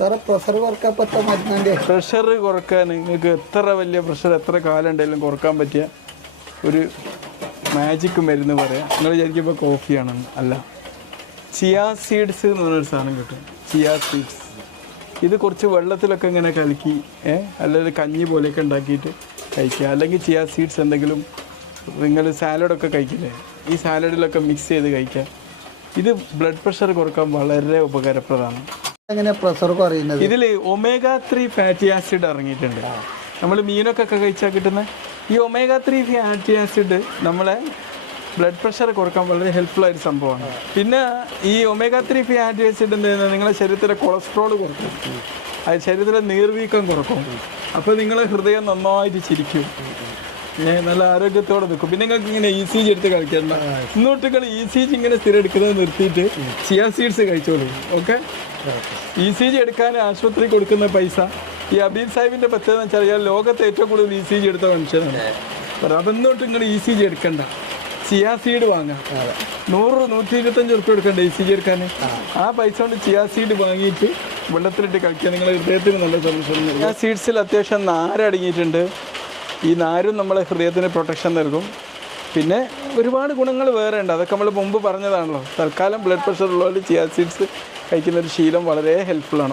Pressure കുറക്കാൻ നിങ്ങൾക്ക് എത്ര വലിയ പ്രഷർ എത്ര കാലം ഉണ്ടെങ്കിലും കുറക്കാൻ പറ്റിയ ഒരു മാജിക് മരുന്ന് പറയാം. നിങ്ങൾ വിചാരിക്കുമ്പോൾ കോഫിയാണെന്ന് അല്ല, ചിയാ സീഡ്സ് എന്ന് പറഞ്ഞൊരു സാധനം കിട്ടും. ചിയാ സീഡ്സ് ഇത് കുറച്ച് വെള്ളത്തിലൊക്കെ ഇങ്ങനെ കലക്കി അല്ലെങ്കിൽ കഞ്ഞി പോലെയൊക്കെ ഉണ്ടാക്കിയിട്ട് കഴിക്കുക. അല്ലെങ്കിൽ ചിയാ സീഡ്സ് എന്തെങ്കിലും നിങ്ങൾ സാലഡൊക്കെ കഴിക്കില്ലേ, ഈ സാലഡിലൊക്കെ മിക്സ് ചെയ്ത് കഴിക്കുക. ഇത് ബ്ലഡ് പ്രഷർ കുറക്കാൻ വളരെ ഉപകാരപ്രദമാണ്. ഇതിൽ omega-3 ഫാറ്റി ആസിഡ് ഇറങ്ങിയിട്ടുണ്ട്. നമ്മൾ മീനൊക്കെ കഴിച്ചാൽ കിട്ടുന്ന ഈ omega-3 ഫാറ്റി ആസിഡ് നമ്മളെ ബ്ലഡ് പ്രഷർ കുറക്കാൻ വളരെ ഹെൽപ്ഫുൾ ആയൊരു സംഭവമാണ്. പിന്നെ ഈ omega-3 ഫാറ്റി ആസിഡ് എന്ത് ചെയ്യുന്നത് നിങ്ങളുടെ ശരീരത്തിലെ കൊളസ്ട്രോൾ കുറക്കും, അത് ശരീരത്തിലെ നീർവീക്കം കുറക്കും. അപ്പോൾ നിങ്ങളെ ഹൃദയം നന്നായിട്ട് ചിരിക്കും, നല്ല ആരോഗ്യത്തോടെ നിൽക്കും. പിന്നെ നിങ്ങൾക്ക് ഇങ്ങനെ ECG എടുത്ത് കളിക്കണ്ട. ഇന്നോട്ട് നിങ്ങൾ ECG ഇങ്ങനെ സ്ഥിരം എടുക്കുന്നത് നിർത്തിയിട്ട് ചിയാ സീഡ്സ് കഴിച്ചോളൂ. ഓക്കെ, ECG എടുക്കാൻ ആശുപത്രി കൊടുക്കുന്ന പൈസ ഈ അബീൽ സാഹിബിൻ്റെ പ്രത്യേകത എന്ന് വെച്ചാൽ ഇയാൾ ലോകത്തെ ഏറ്റവും കൂടുതൽ ECG എടുത്ത മനുഷ്യനാണ്. അപ്പം ഇന്നോട്ട് നിങ്ങൾ ECG എടുക്കണ്ട, ചിയാ സീഡ് വാങ്ങാം. 100-125 ഉറുപ്പിക എടുക്കണ്ട ECG എടുക്കാൻ. ആ പൈസ കൊണ്ട് ചിയാ സീഡ് വാങ്ങിയിട്ട് വെള്ളത്തിലിട്ട് കളിക്കുക. നിങ്ങളുടെ ഹൃദയത്തിന് നല്ല സന്തോഷം. ചിയാ സീഡ്സിൽ അത്യാവശ്യം നാരടങ്ങിയിട്ടുണ്ട്. ഈ നാരും നമ്മളെ ഹൃദയത്തിന് പ്രൊട്ടക്ഷൻ നൽകും. പിന്നെ ഒരുപാട് ഗുണങ്ങൾ വേറെ ഉണ്ട്, അതൊക്കെ നമ്മൾ മുമ്പ് പറഞ്ഞതാണല്ലോ. തൽക്കാലം ബ്ലഡ് പ്രഷർ ഉള്ളവർ ചിയാ സീഡ്സ് കഴിക്കുന്നൊരു ശീലം വളരെ ഹെൽപ്ഫുള്ളാണ്.